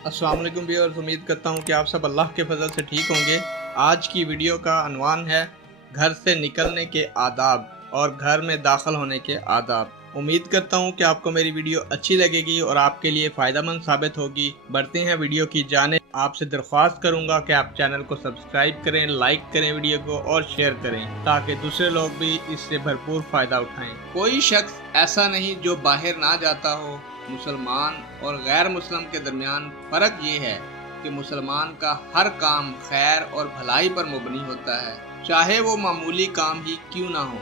अस्सलाम वालेकुम व्यूअर्स, उम्मीद करता हूँ कि आप सब अल्लाह के फजल से ठीक होंगे। आज की वीडियो का अनवान है घर से निकलने के आदाब और घर में दाखिल होने के आदाब। उम्मीद करता हूँ कि आपको मेरी वीडियो अच्छी लगेगी और आपके लिए फ़ायदेमंद साबित होगी। बढ़ते हैं वीडियो की जानिब। आपसे दरख्वास्त करूँगा कि आप चैनल को सब्सक्राइब करें, लाइक करें वीडियो को और शेयर करें ताकि दूसरे लोग भी इससे भरपूर फ़ायदा उठाएँ। कोई शख्स ऐसा नहीं जो बाहर ना जाता हो। मुसलमान और गैर मुस्लिम के दरमियान फ़र्क ये है कि मुसलमान का हर काम खैर और भलाई पर मुबनी होता है, चाहे वो मामूली काम ही क्यों ना हो।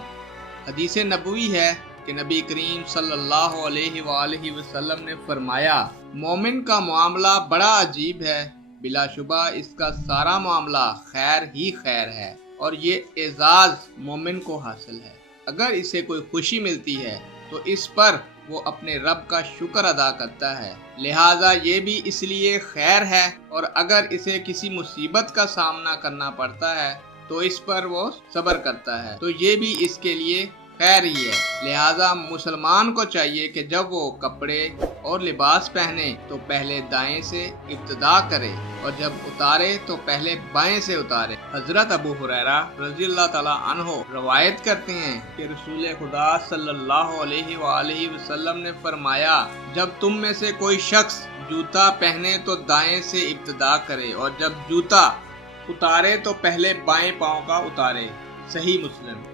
हदीस नबवी है कि नबी करीम सल्लल्लाहु अलैहि वसल्लम ने फरमाया, मोमिन का मामला बड़ा अजीब है, बिलाशुबा इसका सारा मामला खैर ही खैर है और ये एजाज़ मोमिन को हासिल है। अगर इसे कोई खुशी मिलती है तो इस पर वो अपने रब का शुक्र अदा करता है, लिहाजा ये भी इसलिए खैर है। और अगर इसे किसी मुसीबत का सामना करना पड़ता है तो इस पर वो सब्र करता है, तो ये भी इसके लिए खैर ही है। लिहाजा मुसलमान को चाहिए कि जब वो कपड़े और लिबास पहने तो पहले दाएं से इब्तिदा करे और जब उतारे तो पहले बाएं से उतारे। हजरत अबू हुरैरा रज़ियल्लाहु ताला अन्हो रवायत करते हैं कि रसूल खुदा सल्लल्लाहु अलैहि वसल्लम ने फरमाया, जब तुम में से कोई शख्स जूता पहने तो दाएं से इब्तिदा करे और जब जूता उतारे तो पहले बाएं पांव का उतारे। सही मुस्लिम।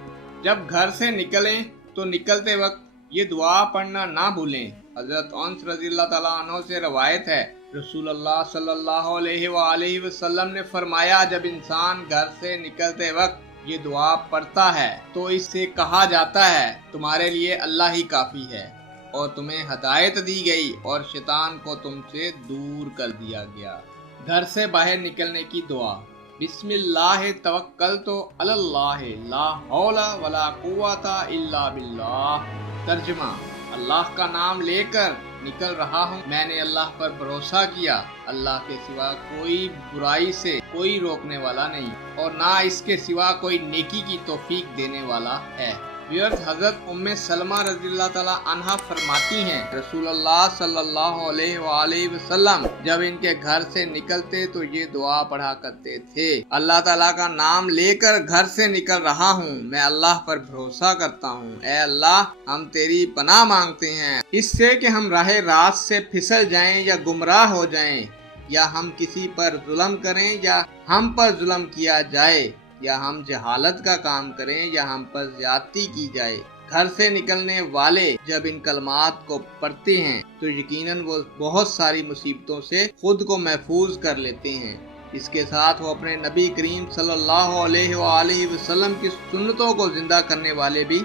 जब घर से निकलें तो निकलते वक्त ये दुआ पढ़ना ना भूलें। हज़रत अनस रज़ियल्लाहु ताला अन्हु से रवायत है, रसूलुल्लाह सल्लल्लाहु अलैहि वसल्लम ने फरमाया, जब इंसान घर से निकलते वक्त ये दुआ पढ़ता है तो इससे कहा जाता है, तुम्हारे लिए अल्लाह ही काफ़ी है और तुम्हें हदायत दी गई और शैतान को तुमसे दूर कर दिया गया। घर से बाहर निकलने की दुआ। बिस्मिल्लाह तवक्कलतु अलल्लाह ला हौला वला कुव्वता इल्ला बिल्लाह। तर्जुमा, अल्लाह का नाम लेकर निकल रहा हूँ, मैंने अल्लाह पर भरोसा किया, अल्लाह के सिवा कोई बुराई से कोई रोकने वाला नहीं और ना इसके सिवा कोई नेकी की तौफीक देने वाला है। व्यूअर्स, हज़रत उम्मे सलमा रज़ियल्लाहु ताला अन्हा फरमाती हैं, रसूलुल्लाह सल्लल्लाहु अलैहि वसल्लम जब इनके घर से निकलते तो ये दुआ पढ़ा करते थे, अल्लाह ताला का नाम लेकर घर से निकल रहा हूँ, मैं अल्लाह पर भरोसा करता हूँ, ऐ अल्लाह हम तेरी पनाह मांगते हैं इससे कि हम राह रास्त से फिसल जाएं या गुमराह हो जाएं, या हम किसी पर जुल्म करें या हम पर जुल्म किया जाए, या हम जहालत का काम करें या हम पर ज्यादती की जाए। घर से निकलने वाले जब इन कलमात को पढ़ते हैं तो यकीनन वो बहुत सारी मुसीबतों से खुद को महफूज कर लेते हैं। इसके साथ वो अपने नबी करीम सल्लल्लाहु अलैहि वसल्लम की सुन्नतों को जिंदा करने वाले भी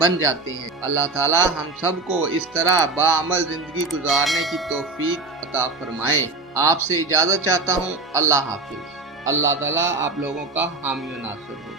बन जाते हैं। अल्लाह ताला हम सबको इस तरह बाअमल जिंदगी गुजारने की तौफीक अता फरमाए। आपसे इजाज़त चाहता हूँ। अल्लाह हाफिज। अल्लाह ताला आप लोगों का हामी व नासिर हो।